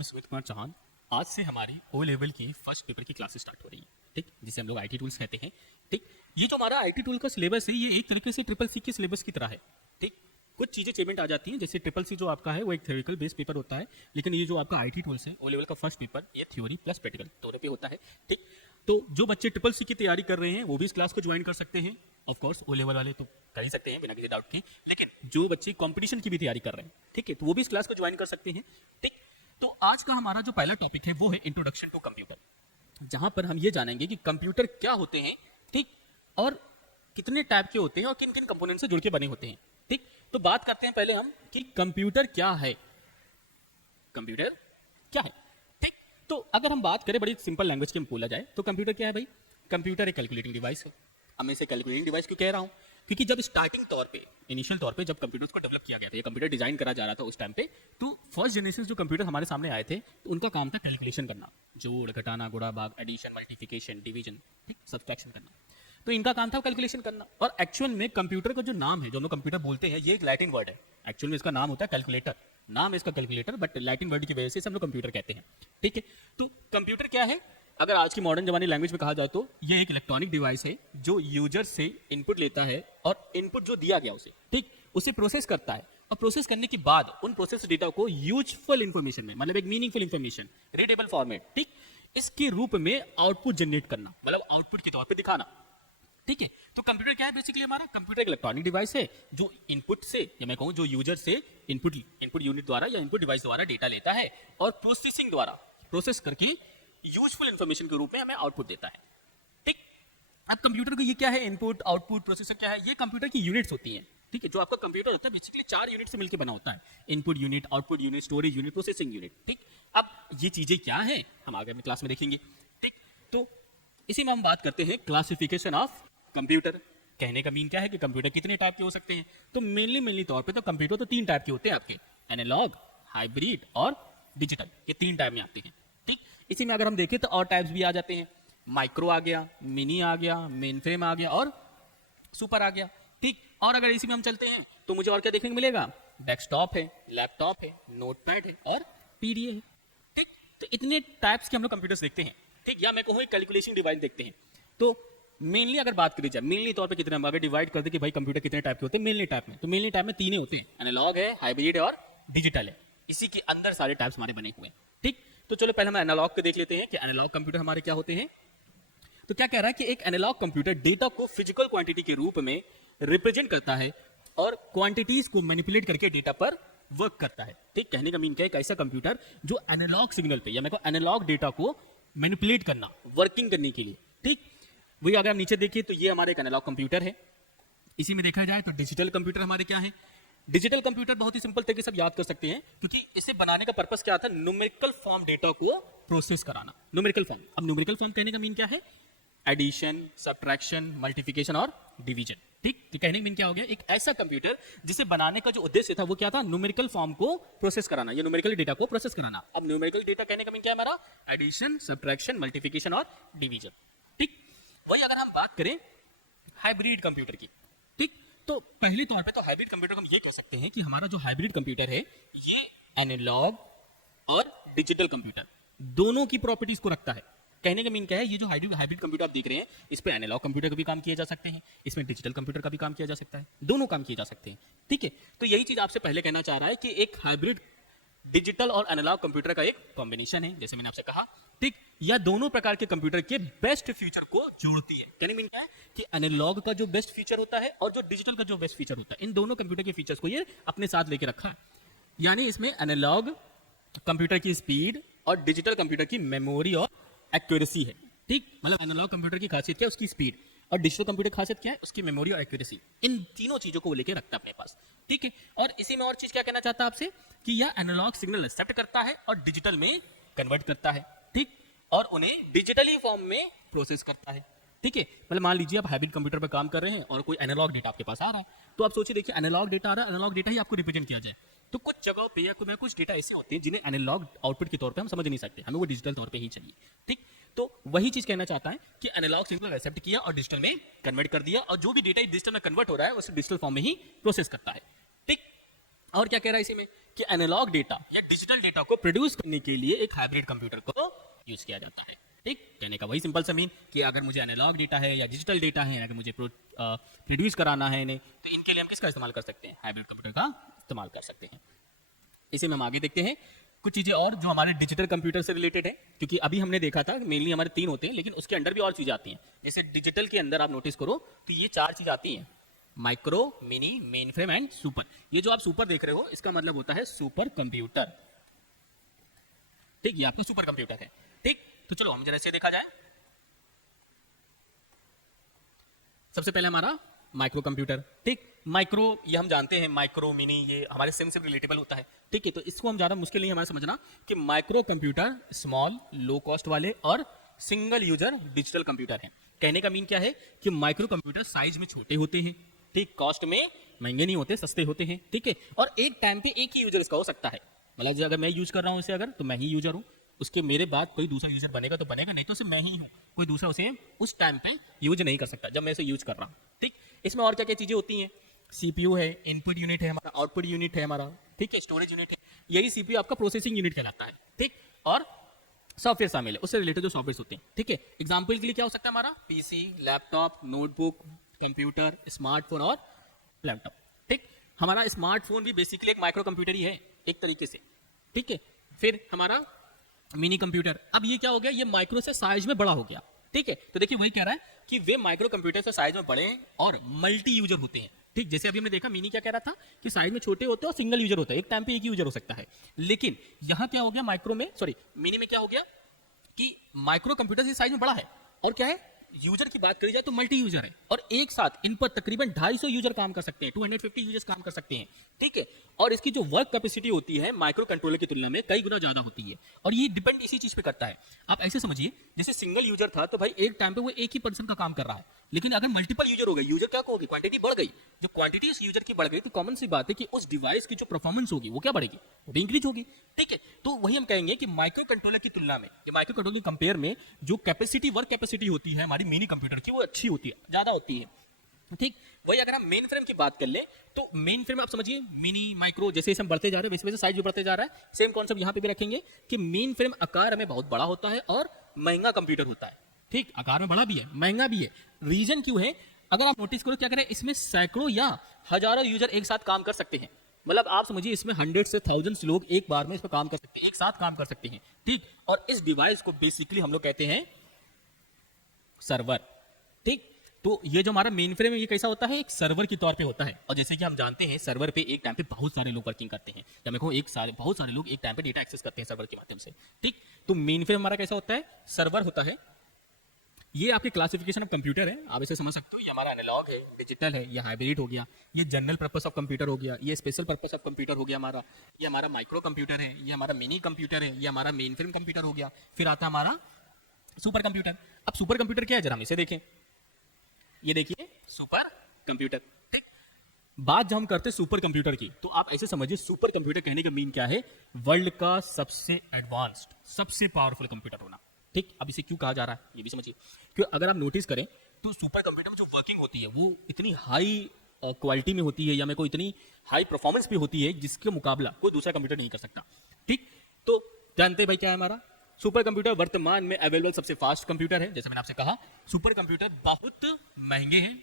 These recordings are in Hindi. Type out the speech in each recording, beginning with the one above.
नाम है सुमित कुमार चौहान। आज से हमारी ओ लेवल की फर्स्ट पेपर की क्लासेस स्टार्ट हो रही है, ठीक, जिसे हम लोग आईटी टूल्स कहते हैं। ठीक, ये जो हमारा आईटी टूल का सिलेबस है ये एक तरीके से ट्रिपल सी के सिलेबस की तरह है। ठीक, कुछ चीज़ें चेंजमेंट आ जाती हैं, जैसे ट्रिपल सी जो आपका है वो एक थ्योरिकल बेस्ड पेपर होता है, लेकिन ये जो आपका आईटी टूल्स है ओ लेवल का फर्स्ट पेपर ये थ्योरी प्लस प्रैक्टिकल दोनों पे होता है। ठीक, तो जो बच्चे ट्रिपल सी की तैयारी कर रहे हैं वो भी इस क्लास को ज्वाइन कर सकते हैं। ऑफ कोर्स ओ लेवल वाले तो कर ही सकते हैं बिना किसी डाउट के, लेकिन जो बच्चे कंपटीशन की भी तैयारी कर रहे हैं, ठीक है, तो वो भी इस क्लास को ज्वाइन कर सकते हैं। ठीक, तो आज का हमारा जो पहला टॉपिक है वो है इंट्रोडक्शन टू कंप्यूटर, जहां पर हम ये जानेंगे कि कंप्यूटर क्या होते हैं, ठीक, और कितने टाइप के होते हैं और किन किन कंपोनेंट से जुड़ के बने होते हैं। ठीक, तो बात करते हैं पहले हम कि कंप्यूटर क्या है। कंप्यूटर क्या है? ठीक, तो अगर हम बात करें बड़ी सिंपल लैंग्वेज में बोला जाए तो कंप्यूटर क्या है भाई? कंप्यूटर एक कैलकुलेटिंग डिवाइस है। अब मैं इसे कैलकुलेटिंग डिवाइस क्यों कह रहा हूँ? क्योंकि जब स्टार्टिंग तौर पे, इनिशियल तौर पे जब कंप्यूटर्स को डेवलप किया गया था या कंप्यूटर डिजाइन करा जा रहा था उस टाइम पे, तो फर्स्ट जनरेशन जो कंप्यूटर हमारे सामने आए थे तो उनका काम था कैलकुलेशन करना, जोड़ घटाना गुणा भाग एडिशन मल्टीप्लिकेशन डिवीजन, ठीक, सब्सट्रैक्शन करना। तो इनका काम था कैलकुलेशन करना। और एक्चुअल में कंप्यूटर का जो नाम है, जो हम लोग कंप्यूटर बोलते हैं, ये एक लैटिन वर्ड है। एक्चुअल में इसका नाम होता है कैलकुलेटर, नाम है इसका कैलकुलेटर, बट लैटिन वर्ड की वजह से हम लोग कंप्यूटर कहते हैं। ठीक है, तो कंप्यूटर क्या है? अगर आज की मॉडर्न जमाने लैंग्वेज में कहा जाए तो ये एक इलेक्ट्रॉनिक डिवाइस है जो यूजर से इनपुट लेता है और इनपुट जो दिया गया उसे, ठीक, उसे प्रोसेस करता है और प्रोसेस करने के बाद उन प्रोसेस डेटा को यूजफुल इंफॉर्मेशन में, मतलब एक मीनिंगफुल इंफॉर्मेशन, रीडेबल फॉर्मेट, ठीक, इसके रूप में आउटपुट जनरेट करना, मतलब आउटपुट के तौर पे दिखाना। ठीक है, तो कंप्यूटर क्या है? बेसिकली हमारा कंप्यूटर एक इलेक्ट्रॉनिक डिवाइस है जो इनपुट से, या मैं कहूं जो यूजर से इनपुट यूनिट द्वारा या इनपुट डिवाइस द्वारा डेटा लेता है और प्रोसेसिंग द्वारा प्रोसेस करके यूजफुल इंफॉर्मेशन के रूप में हमें आउटपुट देता है। ठीक, अब कंप्यूटर को ये क्या है? इनपुट आउटपुट प्रोसेसर क्या है? ये कंप्यूटर की यूनिट्स होती हैं। ठीक है, जो आपका कंप्यूटर होता है बेसिकली 4 यूनिट से मिलकर बना होता है, input unit, output unit, storage unit, processing unit. ठीक, अब ये चीजें क्या है हम आगे में क्लास में देखेंगे। ठीक, तो इसी में हम बात करते हैं क्लासिफिकेशन ऑफ कंप्यूटर। कहने का मीन क्या है कि कंप्यूटर कितने टाइप के हो सकते हैं? तो मेनली तौर पे तो कंप्यूटर तो 3 टाइप के होते हैं आपके, एनालॉग, हाइब्रिड और डिजिटल। ये 3 टाइप में आते हैं। ठीक, इसी में अगर हम देखें तो और टाइप्स भी आ जाते हैं, माइक्रो आ गया, मिनी आ गया, मेन फ्रेम आ गया और सुपर आ गया। ठीक, और अगर इसी में हम चलते हैं तो मुझे और क्या देखने को मिलेगा? डेस्कटॉप है, लैपटॉप है, नोटपैड है और पीडीए है। ठीक, तो इतने टाइप्स के हम लोग कंप्यूटर्स देखते हैं। ठीक, या मैं कहूँ कैलकुलेशन डिवाइस देखते हैं। तो मेनली अगर बात करी जाए, मेनली तौर पे कितने, हम अगर डिवाइड कर दे कि भाई कंप्यूटर कितने टाइप के होते हैं मेनली टाइप में, तो मेनली टाइप में 3 होते हैं, एनालॉग है, हाइब्रिड है और डिजिटल है। इसी के अंदर सारे टाइप्स हमारे बने हुए हैं। ठीक, तो चलो पहले हम एनालॉग को देख लेते हैं कि एनालॉग कंप्यूटर हमारे क्या होते हैं। तो क्या कह रहा है कि एक एनालॉग कंप्यूटर डेटा को फिजिकल क्वांटिटी के रूप में रिप्रेजेंट करता है और क्वांटिटीज को मैनिपुलेट करके डेटा पर वर्क करता है। ठीक, कहने का मीन क्या है? एक ऐसा कंप्यूटर जो एनालॉग सिग्नल पे, या मैं कहूं एनालॉग डेटा को मैनिपुलेट करना, वर्किंग करने के लिए। ठीक, वही अगर हम नीचे देखिए तो ये हमारा एक एनालॉग कंप्यूटर है। इसी में देखा जाए तो डिजिटल कंप्यूटर हमारे क्या है? डिजिटल कंप्यूटर बहुत ही सिंपल तरीके से आप याद कर सकते हैं, क्योंकि इसे बनाने का पर्पस क्या था? न्यूमेरिकल फॉर्म डेटा को प्रोसेस कराना, न्यूमेरिकल फॉर्म। अब न्यूमेरिकल फॉर्म कहने का मीन क्या है? एडिशन, सब्ट्रैक्शन, मल्टीप्लिकेशन और डिवीजन। ठीक, तो कहने का मीन क्या हो गया? एक ऐसा कंप्यूटर जिसे बनाने का जो उद्देश्य था वो क्या था? न्यूमेरिकल फॉर्म को प्रोसेस कराना या न्यूमेरिकल डेटा को प्रोसेस कराना। अब न्यूमेरिकल डेटा कहने का मीन क्या है हमारा? एडिशन, सब्ट्रैक्शन, मल्टीप्लिकेशन और डिवीजन। ठीक, वही अगर हम बात करें हाइब्रिड कंप्यूटर की, ठीक, तो पहले तौर पे तो हाइब्रिड कंप्यूटर को हम ये कह सकते हैं कि हमारा जो हाइब्रिड कंप्यूटर है ये एनालॉग और डिजिटल कंप्यूटर दोनों की प्रॉपर्टीज को रखता है। कहने का मीन क्या है? ये जो हाइब्रिड कंप्यूटर आप देख रहे हैं इस पे एनालॉग कंप्यूटर का भी काम किया जा सकते हैं, इसमें डिजिटल कंप्यूटर का भी काम किया जा सकता है, दोनों काम किए जा सकते हैं। ठीक है, तो यही चीज आपसे पहले कहना चाह रहा है कि एक हाइब्रिड डिजिटल और एनालॉग कंप्यूटर का एक कॉम्बिनेशन है, जैसे मैंने आपसे कहा। ठीक, या दोनों प्रकार के कंप्यूटर के बेस्ट फीचर को जोड़ती है। कहने मीन क्या है कि एनालॉग का जो बेस्ट फीचर होता है और जो डिजिटल का जो बेस्ट फीचर होता है, इन दोनों कंप्यूटर के फीचर्स को ये अपने साथ लेके रखा है। यानी इसमें एनालॉग कंप्यूटर की स्पीड और डिजिटल कंप्यूटर की मेमोरी और एक्यूरेसी है। ठीक, मतलब एनालॉग कंप्यूटर की खासियत क्या है? उसकी स्पीड, और डिजिटल कंप्यूटर की खासियत क्या है? उसकी मेमोरी और एक्यूरेसी। इन तीनों चीजों को वो लेके रखता है अपने पास। ठीक है, और इसी में और चीज क्या कहना चाहता है आपसे कि यह एनालॉग सिग्नल एक्सेप्ट करता है और डिजिटल में कन्वर्ट करता है। ठीक, और उन्हें डिजिटली फॉर्म में प्रोसेस करता है। ठीक है, मतलब मान लीजिए आप हाइब्रिड कंप्यूटर पर काम कर रहे हैं और कोई एनालॉग डेटा आपके पास आ रहा है, तो आप सोचिए, देखिए एनालॉग डेटा आ रहा है, एनालॉग डेटा ही आपको रिप्रेजेंट किया जाए, तो कुछ जगहों पे या कुछ डेटा ऐसे होते हैं जिन्हें एनालॉग आउटपुट के तौर पे हम समझ नहीं सकते, हमें वो डिजिटल तौर पे ही चाहिए। ठीक, तो वही चीज कहना चाहता है कि एनालॉग सिग्नल एक्सेप्ट किया और डिजिटल में कन्वर्ट कर दिया, और जो भी डेटा डिजिटल में कन्वर्ट हो रहा है उसे डिजिटल फॉर्म में ही प्रोसेस करता है। ठीक, और क्या कह रहा है इसी में कि एनालॉग डेटा या डिजिटल डेटा को प्रोड्यूस करने के लिए एक हाइब्रिड कंप्यूटर को यूज किया जाता है। ठीक, कहने का वही सिंपल सा मीन कि अगर मुझे एनालॉग डेटा है या डिजिटल डेटा है, अगर मुझे प्रोड्यूस कराना है इन्हें, तो इनके लिए हम किसका इस्तेमाल कर सकते हैं? हाइब्रिड कंप्यूटर का इस्तेमाल कर सकते हैं। इसे में हम आगे देखते हैं कुछ चीजें और जो हमारे डिजिटल कंप्यूटर से रिलेटेड है, क्योंकि अभी हमने देखा था मेनली हमारे 3 होते हैं, लेकिन उसके अंदर भी और चीजें आती हैं। जैसे डिजिटल के अंदर आप नोटिस करो तो ये 4 चीज आती हैं, micro, mini, main frame and super. ये जो आप सुपर देख रहे हो इसका मतलब होता है सुपर कंप्यूटर। ठीक, ये आपका सुपर कंप्यूटर है। ठीक, तो चलो हम जरा इसे देखा जाए। सबसे पहले हमारा माइक्रो कंप्यूटर। ठीक, माइक्रो ये हम जानते हैं, माइक्रो मिनी ये हमारे सेम से रिलेटेबल होता है। ठीक है, तो इसको हम ज्यादा मुश्किल नहीं हमारा समझना कि micro computer small low cost वाले और सिंगल यूजर डिजिटल कंप्यूटर है। कहने का मीन क्या है कि माइक्रो कंप्यूटर साइज में छोटे होते हैं, ठीक, कॉस्ट में महंगे नहीं होते, सस्ते होते हैं। ठीक है, और एक टाइम पे एक ही यूजर इसका हो सकता है। मतलब अगर मैं यूज कर रहा हूं इसे, अगर तो मैं ही यूजर हूं, उसके मेरे बाद कोई दूसरा यूजर बनेगा तो बनेगा, नहीं तो सिर्फ मैं ही हूं, कोई दूसरा उसे उस टाइम पे यूज नहीं कर सकता जब मैं इसे यूज कर रहा हूं। ठीक, इसमें और क्या क्या चीजें होती हैं? सीपीयू है, इनपुट यूनिट है हमारा, आउटपुट यूनिट है हमारा, ठीक है, स्टोरेज यूनिट है, यही सीपीयू आपका प्रोसेसिंग यूनिट कहलाता है। ठीक, और सॉफ्टवेयर शामिल है, उससे रिलेटेड जो सॉफ्टवेयर होते हैं। ठीक है, एग्जाम्पल के लिए क्या हो सकता है हमारा? PC, laptop, notebook, computer, smartphone और लैपटॉप। ठीक, हमारा स्मार्टफोन भी बेसिकली एक माइक्रो कंप्यूटर ही है एक तरीके से। ठीक है, फिर हमारा मिनी कंप्यूटर, अब ये क्या हो गया? ये माइक्रो से साइज में बड़ा हो गया। ठीक है, तो देखिए वही कह रहा है कि वे माइक्रो कंप्यूटर से साइज में बड़े हैं और मल्टी यूजर होते हैं। ठीक, जैसे अभी हमने देखा मिनी क्या कह रहा था कि साइज में छोटे होते हैं और सिंगल यूजर होता है, एक टाइम पे एक ही यूजर हो सकता है। लेकिन यहां क्या हो गया माइक्रो में, सॉरी मिनी में क्या हो गया कि माइक्रो कंप्यूटर से साइज में बड़ा है और क्या है, यूजर की बात करी जाए तो मल्टी यूजर है, और एक साथ इन पर तकरीबन 250 यूजर काम कर सकते हैं, 250 यूजर्स काम कर सकते हैं। ठीक है, और इसकी जो वर्क कैपेसिटी होती है माइक्रो कंट्रोलर की तुलना में कई गुना ज्यादा होती है, और ये डिपेंड इसी चीज पे करता है। आप ऐसे समझिए जैसे सिंगल यूजर था तो भाई एक टाइम पे वो एक ही पर्सन का काम कर रहा है, लेकिन अगर मल्टीपल यूजर हो गए, यूजर क्या होगी, क्वांटिटी बढ़ गई, जो क्वांटिटी उस यूजर की बढ़ गई तो कॉमन सी बात है कि उस डिवाइस की जो परफॉर्मेंस होगी वो क्या बढ़ेगी, वो भी इंक्रीज होगी। ठीक है, तो वही हम कहेंगे कि माइक्रो कंट्रोलर की तुलना में, माइक्रो कंट्रोलर की कंपेयर में जो कैपेसिटी, वर्क कैपेसिटी होती है हमारी मिनी कंप्यूटर की, वो अच्छी होती है, ज्यादा होती है। ठीक, वही अगर हम मेन फ्रेम की बात कर ले तो मेन फ्रेम आप समझिए मिनी माइक्रो जैसे हम बढ़ते जा रहे हैं वैसे वैसे साइज भी बढ़ते जा रहा है। सेम कॉन्सेप्ट यहां पे भी रखेंगे कि मेन फ्रेम आकार में बहुत बड़ा होता है और महंगा कंप्यूटर होता है। ठीक, आकार में बड़ा भी है, महंगा भी है। रीजन क्यों है? अगर आप नोटिस करो क्या करें, इसमें सैकड़ों या हजारों यूजर एक साथ काम कर सकते हैं। मतलब आप समझिए इसमें हंड्रेड से थाउजेंड्स लोग एक बार में इस पर काम कर सकते हैं, एक साथ काम कर सकते हैं। ठीक, और इस डिवाइस को बेसिकली हम लोग कहते हैं सर्वर। ठीक, तो ये जो हमारा मेन फ्रेम है ये कैसा होता है, एक सर्वर के तौर पे होता है, और जैसे कि हम जानते हैं सर्वर पे एक टाइम पे बहुत सारे लोग वर्किंग करते हैं, या मेरे को बहुत सारे लोग एक टाइम पे डेटा एक्सेस करते हैं सर्वर के माध्यम से। ठीक, तो मेन फ्रेम हमारा कैसा होता है, सर्वर होता है। ये आपके क्लासिफिकेशन ऑफ कंप्यूटर है, आप इसे समझ सकते हो, ये हमारा एनालॉग है, डिजिटल है, ये हाइब्रिड हो गया, ये जनरल पर्पस ऑफ कंप्यूटर हो गया, ये स्पेशल पर्पस ऑफ कंप्यूटर हो गया हमारा, ये हमारा माइक्रो कंप्यूटर है, ये हमारा मिनी कंप्यूटर है, ये हमारा मेन फ्रेम कंप्यूटर हो गया। फिर आता है हमारा सुपर कंप्यूटर। अब सुपर कंप्यूटर क्या है जरा हम इसे देखें, ये देखिए सुपर कंप्यूटर। ठीक, बात जब हम करते हैं सुपर कंप्यूटर की तो आप ऐसे समझिए सुपर कंप्यूटर कहने का मीन क्या है, वर्ल्ड का सबसे एडवांस्ड, सबसे पावरफुल कंप्यूटर होना। ठीक, अब इसे क्यों कहा जा रहा है ये भी समझिए, क्योंकि अगर आप नोटिस करें तो सुपर कंप्यूटर में जो वर्किंग होती है वो इतनी हाई क्वालिटी में होती है, या मेरे को इतनी हाई परफॉर्मेंस भी होती है जिसके मुकाबला कोई दूसरा कंप्यूटर नहीं कर सकता। ठीक, तो जानते हैं भाई क्या है हमारा सुपर कंप्यूटर, वर्तमान में अवेलेबल सबसे फास्ट कंप्यूटर है। जैसे मैंने आपसे कहा सुपर कंप्यूटर बहुत महंगे हैं,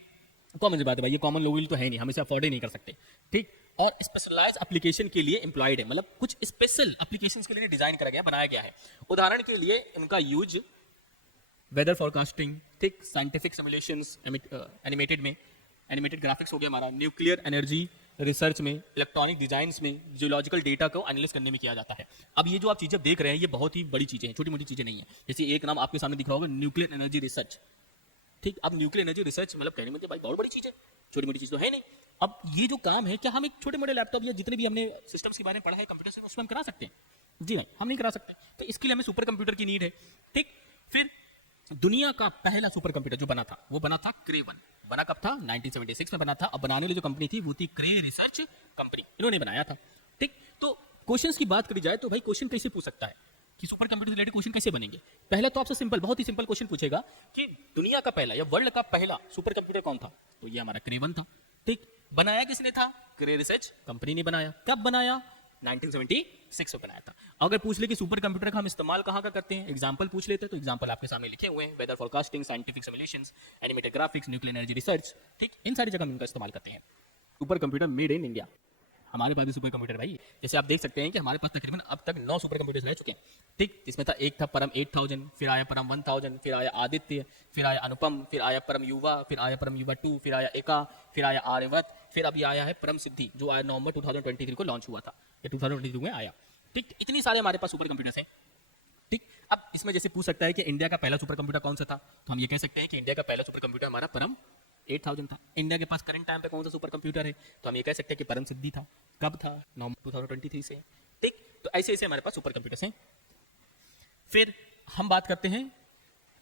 कॉमन सी बात है भाई, ये कॉमन लोगों के लिए तो है नहीं, हम इसे अफोर्ड ही नहीं कर सकते। ठीक, और स्पेशलाइज एप्लीकेशन के लिए एम्प्लॉयड है, मतलब कुछ स्पेशल एप्लीकेशंस के लिए डिजाइन करा गया, बनाया गया है। उदाहरण के लिए इनका यूज वेदर फोरकास्टिंग, ठीक, साइंटिफिक सिमुलेशंस, एनिमेटेड ग्राफिक्स हो गया हमारा, न्यूक्लियर एनर्जी रिसर्च में, इलेक्ट्रॉनिक डिजाइन्स में, जियोलॉजिकल डेटा को एनालिसिस करने में किया जाता है। अब ये जो आप चीजें देख रहे हैं ये बहुत ही बड़ी चीजें हैं, छोटी मोटी चीजें नहीं है। जैसे एक नाम आपके सामने दिख रहा होगा न्यूक्लियर एनर्जी रिसर्च। ठीक, अब न्यूक्लियर एनर्जी रिसर्च मतलब कहने में भाई बहुत बड़ी चीज है, छोटी मोटी चीज तो है नहीं। अब ये जो काम है क्या हम एक छोटे मोटे लैपटॉप या जितने भी हमने सिस्टम्स के बारे में पढ़ा है कंप्यूटर से उसमें हम करा सकते हैं? जी नहीं, हम नहीं करा सकते, तो इसके लिए हमें सुपर कंप्यूटर की नीड है। ठीक, फिर दुनिया का पहला सुपर कंप्यूटर जो बना था वो बना था क्रे 1। बना कब था? 1976 में बना था। अब बनाने वाली जो कंपनी थी वो थी क्रे रिसर्च कंपनी, इन्होंने बनाया था। ठीक, तो क्वेश्चंस की बात करी जाए तो भाई क्वेश्चन कैसे पूछ सकता है कि सुपर कंप्यूटर से रिलेटेड क्वेश्चन कैसे बनेंगे? पहला तो आपसे सिंपल, बहुत ही सिंपल क्वेश्चन पूछेगा कि दुनिया का पहला या वर्ल्ड का पहला सुपर कंप्यूटर कौन था? तो ये हमारा क्रे 1 था। ठीक, बनाया किसने था? क्रे रिसर्च कंपनी ने बनाया। कब बनाया? 1976 में बनाया था। अगर पूछ ले कि सुपर कंप्यूटर का हम इस्तेमाल कहाँ का करते हैं, एग्जांपल पूछ लेते तो एग्जांपल आपके सामने लिखे हुए हैं, weather forecasting, scientific simulations, animated graphics, nuclear energy research, ठीक, इन सारी जगह हम इनका इस्तेमाल करते हैं। Super computer made in India, हमारे पास भी सुपर कंप्यूटर भाई। जैसे आप देख सकते हैं कि हमारे पास तकरीबन अब तक 9 सुपर कंप्यूटर्स रह चुके हैं, ठीक, जिसमें था एक था परम 8000, फिर आया परम 1000, फिर आया आदित्य, फिर आया अनुपम, फिर आया परम युवा, फिर आया परम युवा 2, फिर आया एका, फिर आया आर्यवत, फिर अभी आया है परम सिद्धि जो आया नवंबर 2023 को लॉन्च हुआ था, या 2022 में आया, ठीक। इतनी सारे हमारे पास सुपर कंप्यूटर्स हैं, ठीक। अब इसमें जैसे पूछ सकता है कि इंडिया का पहला सुपर कंप्यूटर कौन सा था, तो हम ये कह सकते हैं कि इंडिया का पहला सुपर कंप्यूटर हमारा परम 8000 था। इंडिया के पास करंट टाइम पे कौन सा सुपर कंप्यूटर है, तो हम ये कह सकते हैं कि परम सिद्धि था। कब था? नवंबर 2023 से, ठीक। तो ऐसे ऐसे हमारे पास सुपर कंप्यूटर्स हैं। फिर हम बात करते हैं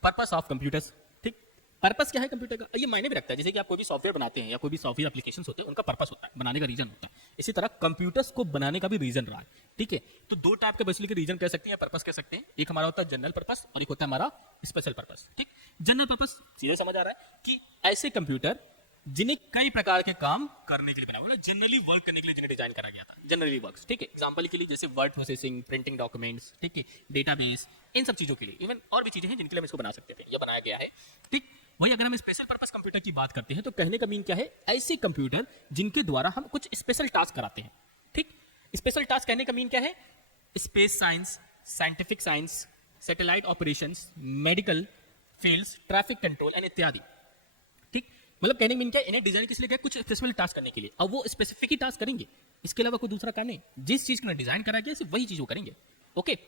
पर्पस ऑफ कंप्यूटर्स, ठीक। पर्पस क्या है कंप्यूटर का, ये मायने भी रखता है। जैसे कि आप कोई भी सॉफ्टवेयर बनाते हैं या कोई भी सॉफ्टवेयर एप्लीकेशंस होते हैं, उनका पर्पस होता है, बनाने का रीजन होता है। इसी तरह कंप्यूटर्स को बनाने का भी रीजन रहा है, ठीक है। तो दो टाइप के बेसिकली रीजन कह सकते हैं या पर्पस कह सकते हैं। एक हमारा होता है जनरल पर्पस और एक होता है हमारा स्पेशल पर्पस, ठीक। जनरल पर्पस सीधे समझ आ रहा है कि ऐसे कंप्यूटर जिन्हें कई प्रकार के काम करने के लिए बनाया, मतलब जनरली वर्क करने के लिए जिन्हें डिजाइन करा गया था, जनरली वर्क्स, ठीक है। एग्जांपल के लिए जैसे वर्ड प्रोसेसिंग, प्रिंटिंग डॉक्यूमेंट्स, ठीक है, डेटाबेस, इन सब चीजों के लिए, इवन और भी चीजें हैं जिनके लिए हम इसको बना सकते थे, ये बनाया गया है, ठीक। वही अगर हम स्पेशल पर्पस कंप्यूटर की बात करते हैं तो कहने का मीन क्या है, ऐसे कंप्यूटर जिनके द्वारा हम कुछ स्पेशल टास्क कराते हैं, ठीक। स्पेशल टास्क कहने का मीन क्या है, space science, scientific science, satellite operations, medical fields, traffic control and इत्यादि, ठीक। मतलब कहने मीन क्या है, इन्हें डिजाइन किस लिए किया, कुछ स्पेशल टास्क करने के लिए। अब वो स्पेसिफिक ही टास्क करेंगे, इसके अलावा कोई दूसरा काम नहीं। जिस चीज को डिजाइन करा गया सिर्फ वही चीज वो करेंगे, ओके।